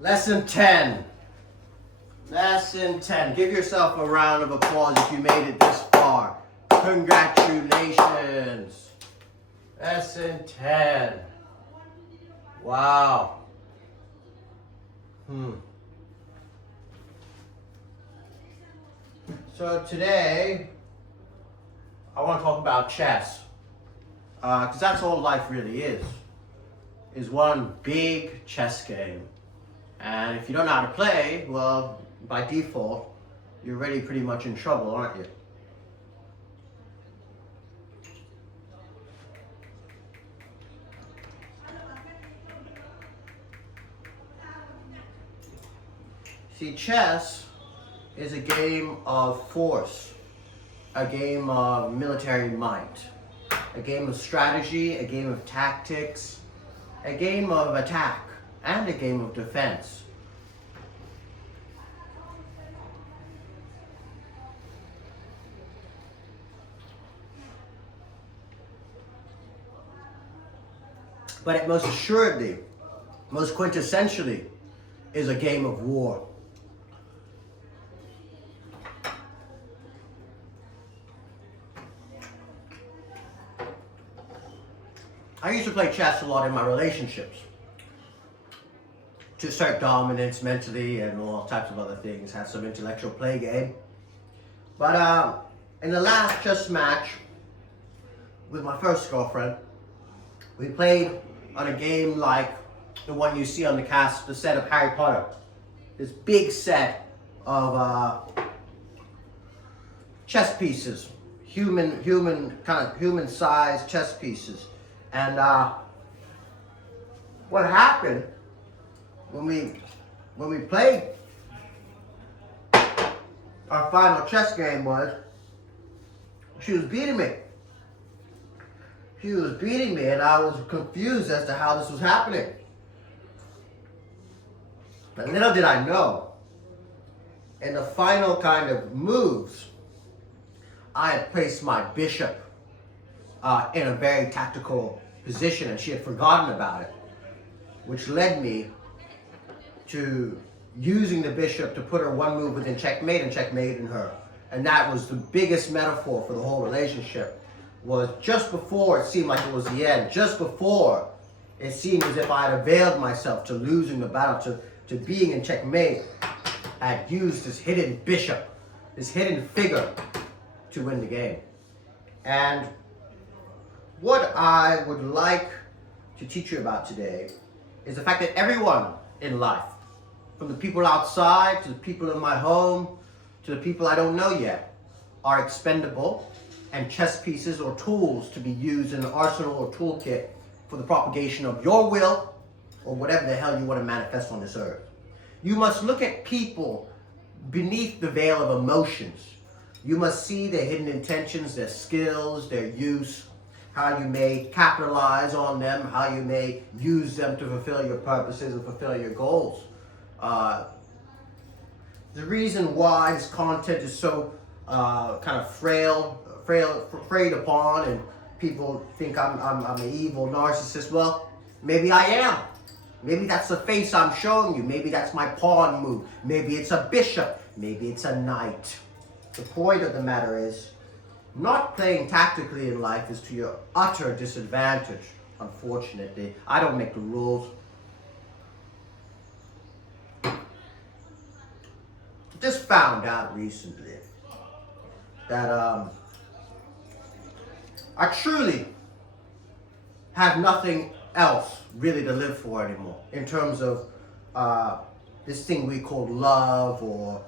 Lesson 10. Lesson 10. Give yourself a round of applause if you made it this far. Congratulations. Lesson 10. Wow. So today, I want to talk about chess. Because that's all life really is one big chess game. And if you don't know how to play, well, by default, you're already pretty much in trouble, aren't you? See, chess is a game of force, a game of military might, a game of strategy, a game of tactics, a game of attack, and a game of defense. But it most assuredly, most quintessentially, is a game of war. I used to play chess a lot in my relationships to assert dominance mentally and all types of other things, have some intellectual play game. But in the last chess match with my first girlfriend, we played on a game like the one you see on the set of Harry Potter. This big set of chess pieces, human-sized chess pieces. And what happened when we played our final chess game was she was beating me. She was beating me, and I was confused as to how this was happening. But little did I know, in the final kind of moves, I had placed my bishop in a very tactical position, and she had forgotten about it, which led me to using the bishop to put her one move within checkmate and checkmating her. And that was the biggest metaphor for the whole relationship. Was just before it seemed like it was the end, just before it seemed as if I had availed myself to losing the battle, to being in checkmate, I had used this hidden bishop, this hidden figure to win the game. And what I would like to teach you about today is the fact that everyone in life, from the people outside to the people in my home to the people I don't know yet, are expendable and chess pieces or tools to be used in an arsenal or toolkit for the propagation of your will or whatever the hell you want to manifest on this earth. You must look at people beneath the veil of emotions. You must see their hidden intentions, their skills, their use, how you may capitalize on them, how you may use them to fulfill your purposes and fulfill your goals. The reason why this content is so kind of frayed upon, and people think I'm an evil narcissist. Well, maybe I am. Maybe that's the face I'm showing you. Maybe that's my pawn move. Maybe it's a bishop. Maybe it's a knight. The point of the matter is, not playing tactically in life is to your utter disadvantage, unfortunately. I don't make the rules. Just found out recently that I truly have nothing else really to live for anymore in terms of this thing we call love, or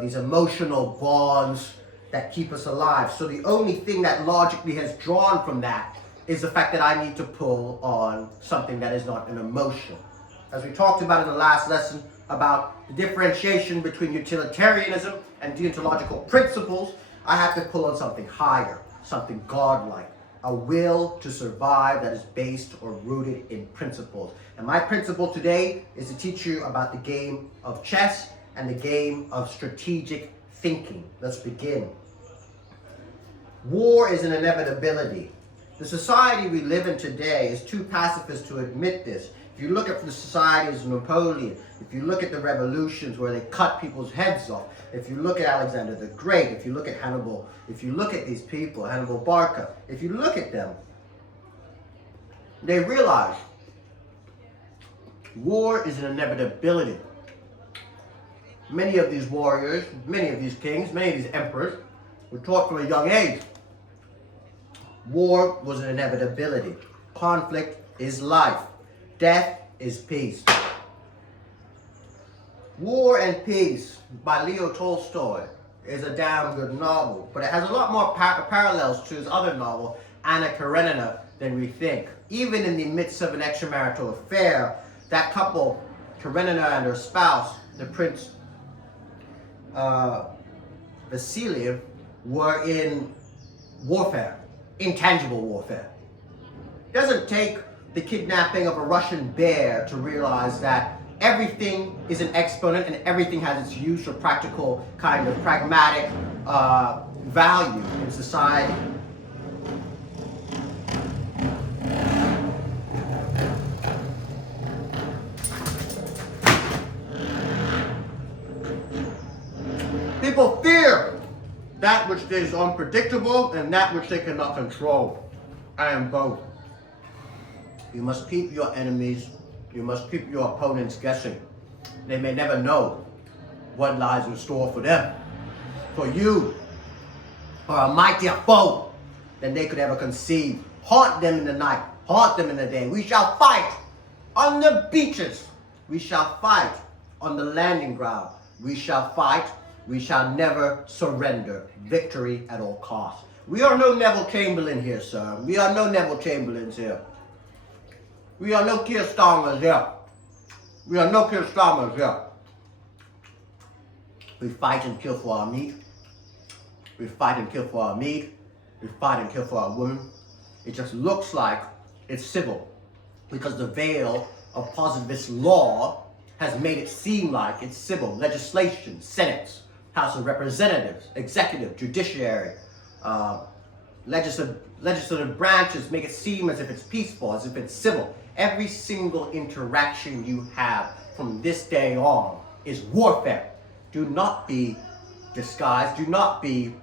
these emotional bonds that keep us alive. So the only thing that logically has drawn from that is the fact that I need to pull on something that is not an emotion. As we talked about in the last lesson about the differentiation between utilitarianism and deontological principles, I have to pull on something higher, something godlike, a will to survive that is based or rooted in principles. And my principle today is to teach you about the game of chess and the game of strategic thinking. Let's begin. War is an inevitability. The society we live in today is too pacifist to admit this. If you look at the societies of Napoleon, if you look at the revolutions where they cut people's heads off, if you look at Alexander the Great, if you look at Hannibal, if you look at these people, Hannibal Barca, if you look at them, they realize war is an inevitability. Many of these warriors, many of these kings, many of these emperors were taught from a young age. War was an inevitability. Conflict is life. Death is peace. War and Peace by Leo Tolstoy is a damn good novel, but it has a lot more parallels to his other novel, Anna Karenina, than we think. Even in the midst of an extramarital affair, that couple, Karenina and her spouse, the Prince Vasily, were in warfare, intangible warfare. It doesn't take the kidnapping of a Russian bear to realize that everything is an exponent and everything has its use or practical kind of pragmatic value in society. People fear that which is unpredictable and that which they cannot control. I am both. You must keep your enemies, you must keep your opponents guessing. They may never know what lies in store for them. For you are a mightier foe than they could ever conceive. Haunt them in the night, haunt them in the day. We shall fight on the beaches. We shall fight on the landing ground. We shall fight. We shall never surrender. Victory at all costs. We are no Neville Chamberlain here, sir. We are no Neville Chamberlains here. We are no Keir Starmers here. We are no Keir Starmers here. We fight and kill for our meat. We fight and kill for our meat. We fight and kill for our women. It just looks like it's civil because the veil of positivist law has made it seem like it's civil. Legislation, Senate, House of Representatives, executive, judiciary, legislative branches make it seem as if it's peaceful, as if it's civil. Every single interaction you have from this day on is warfare. Do not be disguised. Do not be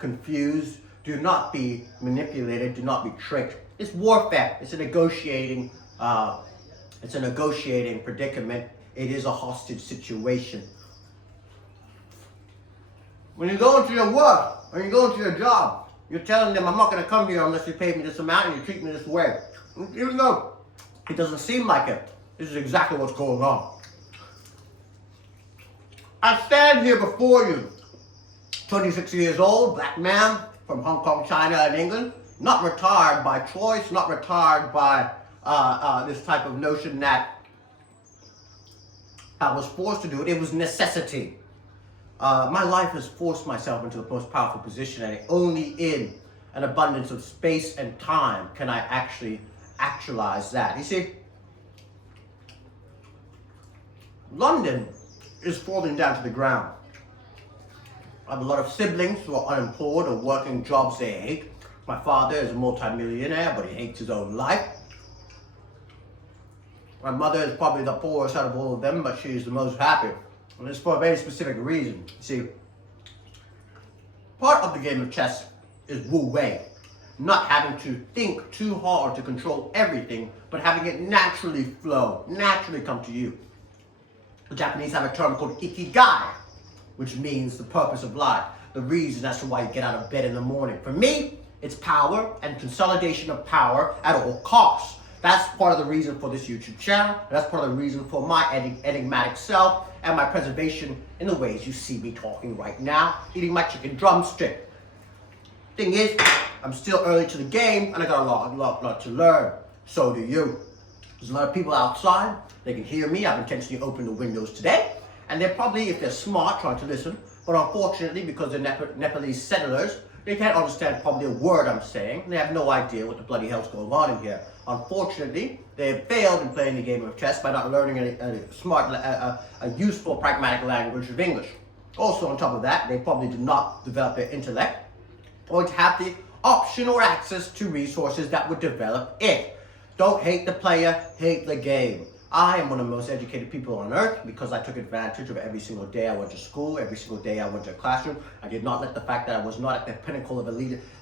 confused. Do not be manipulated. Do not be tricked. It's warfare. It's a negotiating. It's a negotiating predicament. It is a hostage situation. When you go into your work, when you go into your job, you're telling them, I'm not going to come here unless you pay me this amount and you treat me this way. Even though it doesn't seem like it, this is exactly what's going on. I stand here before you, 26 years old, black man from Hong Kong, China, and England, not retired by choice, not retired by this type of notion that I was forced to do it. It was necessity. My life has forced myself into the most powerful position, and only in an abundance of space and time can I actually actualize that. You see, London is falling down to the ground. I have a lot of siblings who are unemployed or working jobs they hate. My father is a multi-millionaire, but he hates his own life. My mother is probably the poorest out of all of them, but she is the most happy. And it's for a very specific reason. You see, part of the game of chess is Wu Wei. Not having to think too hard to control everything, but having it naturally flow, naturally come to you. The Japanese have a term called ikigai, which means the purpose of life, the reason as to why you get out of bed in the morning. For me, it's power and consolidation of power at all costs. That's part of the reason for this YouTube channel. That's part of the reason for my enigmatic self and my preservation in the ways you see me talking right now, eating my chicken drumstick. Thing is, I'm still early to the game and I got a lot to learn. So do you. There's a lot of people outside. They can hear me. I've intentionally opened the windows today. And they're probably, if they're smart, trying to listen. But unfortunately, because they're Nepalese settlers, they can't understand probably a word I'm saying. They have no idea what the bloody hell's going on in here. Unfortunately, they have failed in playing the game of chess by not learning a useful, pragmatic language of English. Also, on top of that, they probably did not develop their intellect or to have the option or access to resources that would develop it. Don't hate the player, hate the game. I am one of the most educated people on earth because I took advantage of every single day I went to school, every single day I went to a classroom. I did not let the fact that I was not at the pinnacle of elitist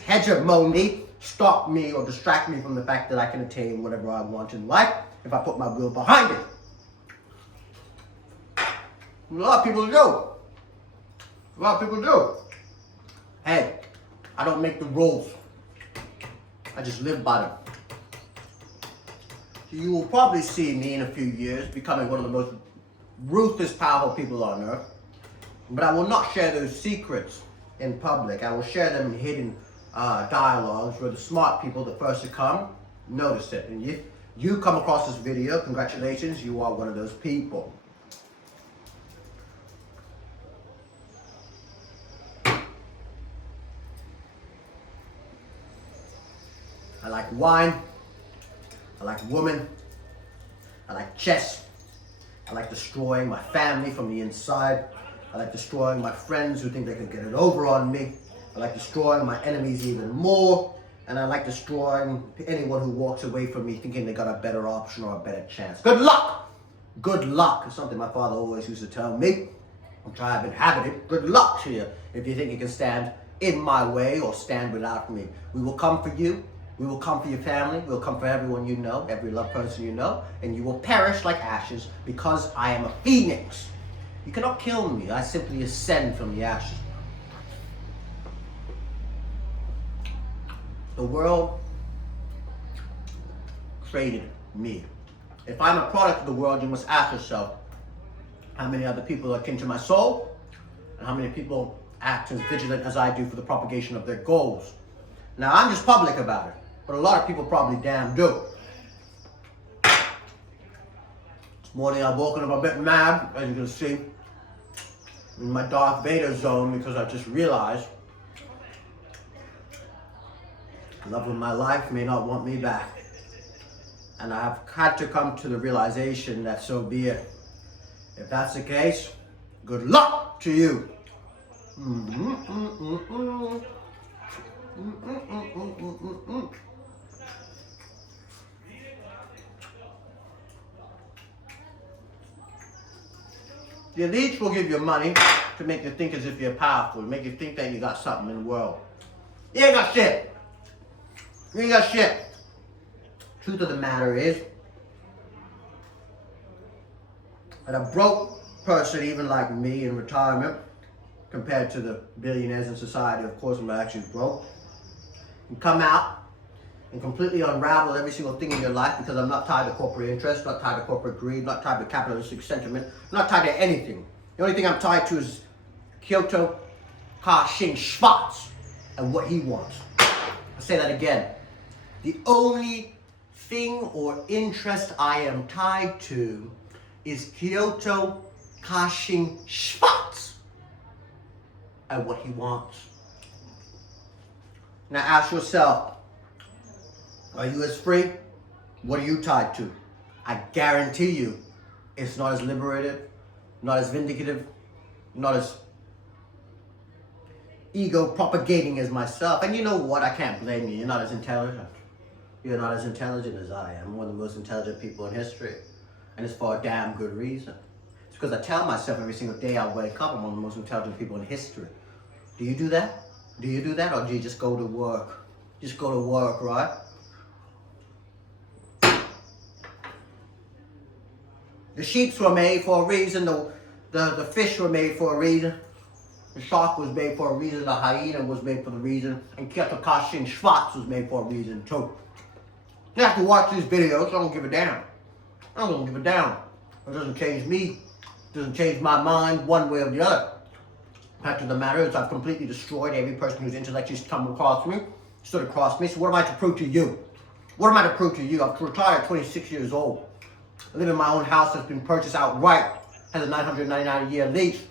hegemony stop me or distract me from the fact that I can attain whatever I want in life if I put my will behind it. A lot of people do. A lot of people do. Hey, I don't make the rules. I just live by them. You will probably see me in a few years becoming one of the most ruthless, powerful people on earth. But I will not share those secrets in public. I will share them in hidden dialogues where the smart people, the first to come, notice it. And if you come across this video, congratulations, you are one of those people. I like wine. I like women. I like chess. I like destroying my family from the inside. I like destroying my friends who think they can get it over on me. I like destroying my enemies even more. And I like destroying anyone who walks away from me thinking they got a better option or a better chance. Good luck! Good luck is something my father always used to tell me, which I have inhabited. Good luck to you if you think you can stand in my way or stand without me. We will come for you. We will come for your family. We will come for everyone you know, every loved person you know, and you will perish like ashes because I am a phoenix. You cannot kill me. I simply ascend from the ashes. The world created me. If I'm a product of the world, you must ask yourself how many other people are akin to my soul and how many people act as vigilant as I do for the propagation of their goals. Now, I'm just public about it. But a lot of people probably damn do. This morning I woke up a bit mad, as you can see, in my Darth Vader zone because I just realized the love of my life may not want me back. And I have had to come to the realization that so be it. If that's the case, good luck to you. The elites will give you money to make you think as if you're powerful, make you think that you got something in the world. You ain't got shit. You ain't got shit. Truth of the matter is that a broke person, even like me in retirement, compared to the billionaires in society, of course, I'm actually broke, can come out and completely unravel every single thing in your life because I'm not tied to corporate interest, not tied to corporate greed, not tied to capitalistic sentiment, not tied to anything. The only thing I'm tied to is Kyoto, Ka-shing, and what he wants. I'll say that again. The only thing or interest I am tied to is Kyoto, Ka-shing, and what he wants. Now ask yourself, are you as free? What are you tied to? I guarantee you, it's not as liberated, not as vindicative, not as ego propagating as myself. And you know what? I can't blame you. You're not as intelligent. You're not as intelligent as I am. I'm one of the most intelligent people in history. And it's for a damn good reason. It's because I tell myself every single day I wake up, I'm one of the most intelligent people in history. Do you do that? Do you do that? Or do you just go to work? Just go to work, right? The sheeps were made for a reason. The fish were made for a reason. The shark was made for a reason. The hyena was made for the reason. And Ka-shing was made for a reason too. You have to watch these videos. I don't give a damn. I don't give a damn. It doesn't change me. It doesn't change my mind one way or the other. The fact of the matter is I've completely destroyed every person whose intellect has come across me, stood across me. So what am I to prove to you? What am I to prove to you? I'm retired at 26 years old. I live in my own house that's been purchased outright. Has a 999-year lease.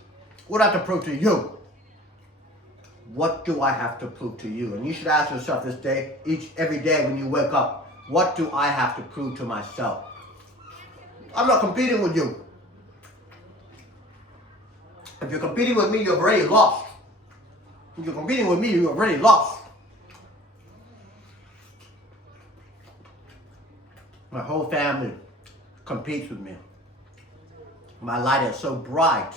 What do I have to prove to you? What do I have to prove to you? And you should ask yourself this day, every day when you wake up, what do I have to prove to myself? I'm not competing with you. If you're competing with me, you've already lost. If you're competing with me, you've already lost. My whole family competes with me. My light is so bright,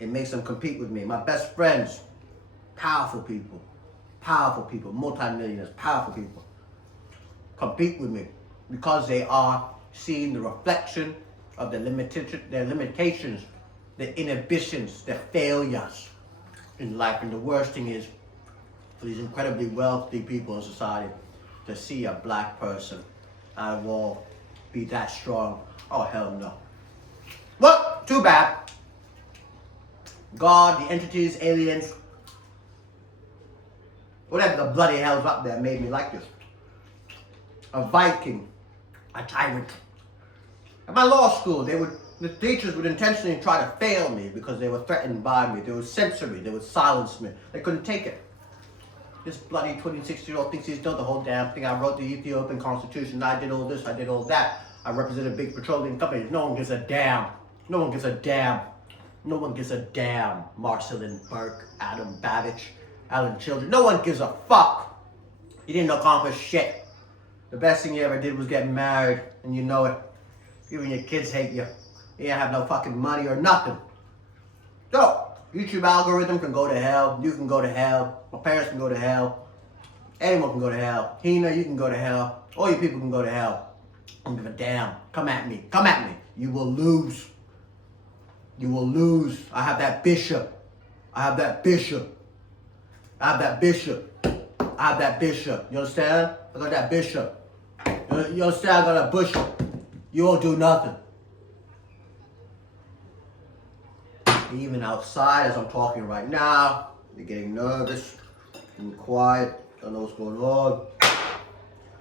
it makes them compete with me. My best friends, powerful people, multimillionaires, powerful people, compete with me because they are seeing the reflection of their limitations, their inhibitions, their failures in life. And the worst thing is for these incredibly wealthy people in society to see a black person out of all be that strong. Oh, hell no. Well, too bad. God, the entities, aliens, whatever the bloody hell's up there made me like this. A Viking, a tyrant. At my law school, the teachers would intentionally try to fail me because they were threatened by me. They would censor me. They would silence me. They couldn't take it. This bloody 26-year-old thinks he's done the whole damn thing. I wrote the Ethiopian Constitution. I did all this. I did all that. I represented big petroleum companies. No one gives a damn. No one gives a damn. No one gives a damn. Marcelin Burke, Adam Babbage, Alan Children. No one gives a fuck. You didn't accomplish shit. The best thing you ever did was get married, and you know it. Even your kids hate you. You ain't have no fucking money or nothing. So, YouTube algorithm can go to hell. You can go to hell. My parents can go to hell. Anyone can go to hell. Hina, you can go to hell. All you people can go to hell. I don't give a damn. Come at me. Come at me. You will lose. You will lose. I have that bishop. I have that bishop. I have that bishop. I have that bishop. You understand? I got that bishop. You understand? I got that bishop. You won't do nothing. Even outside, as I'm talking right now, you're getting nervous, getting quiet, don't know what's going on.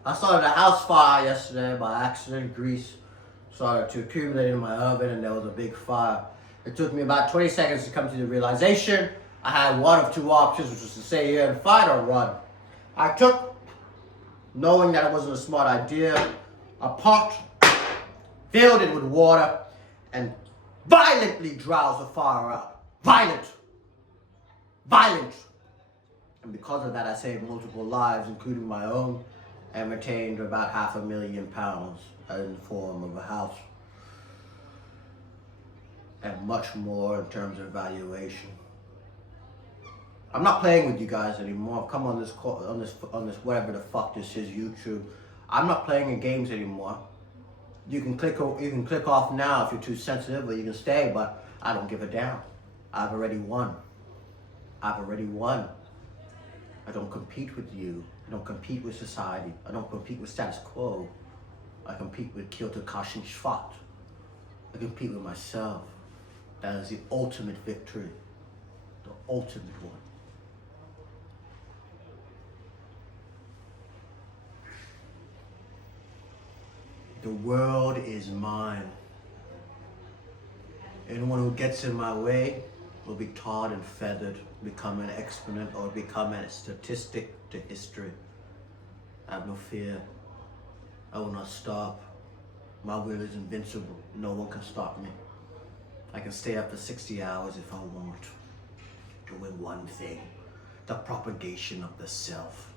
I started a house fire yesterday by accident. Grease started to accumulate in my oven, and there was a big fire. It took me about 20 seconds to come to the realization. I had one of two options, which was to stay here and fight or run. I took, knowing that it wasn't a smart idea, a pot, filled it with water, and violently drowsed the fire out. Violent. And because of that, I saved multiple lives, including my own, and retained about £500,000 in the form of a house. And much more in terms of valuation. I'm not playing with you guys anymore. I've come on this whatever the fuck this is, YouTube. I'm not playing in games anymore. You can click off now if you're too sensitive, or you can stay, but I don't give a damn. I've already won. I don't compete with you. I don't compete with society. I don't compete with status quo. I compete with Kyoto Ka-shing. I compete with myself. That is the ultimate victory. The ultimate one. The world is mine. Anyone who gets in my way will be tarred and feathered, become an exponent, or become a statistic to history. I have no fear. I will not stop. My will is invincible. No one can stop me. I can stay up for 60 hours if I want, doing one thing, the propagation of the self.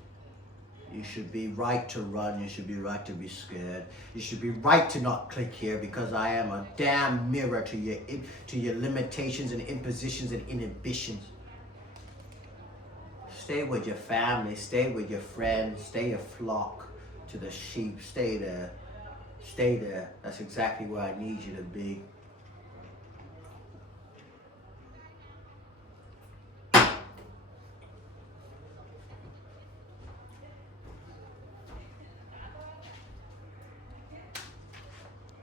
You should be right to run. You should be right to be scared. You should be right to not click here, because I am a damn mirror to your limitations and impositions and inhibitions. Stay with your family. Stay with your friends. Stay a flock to the sheep. Stay there. Stay there. That's exactly where I need you to be.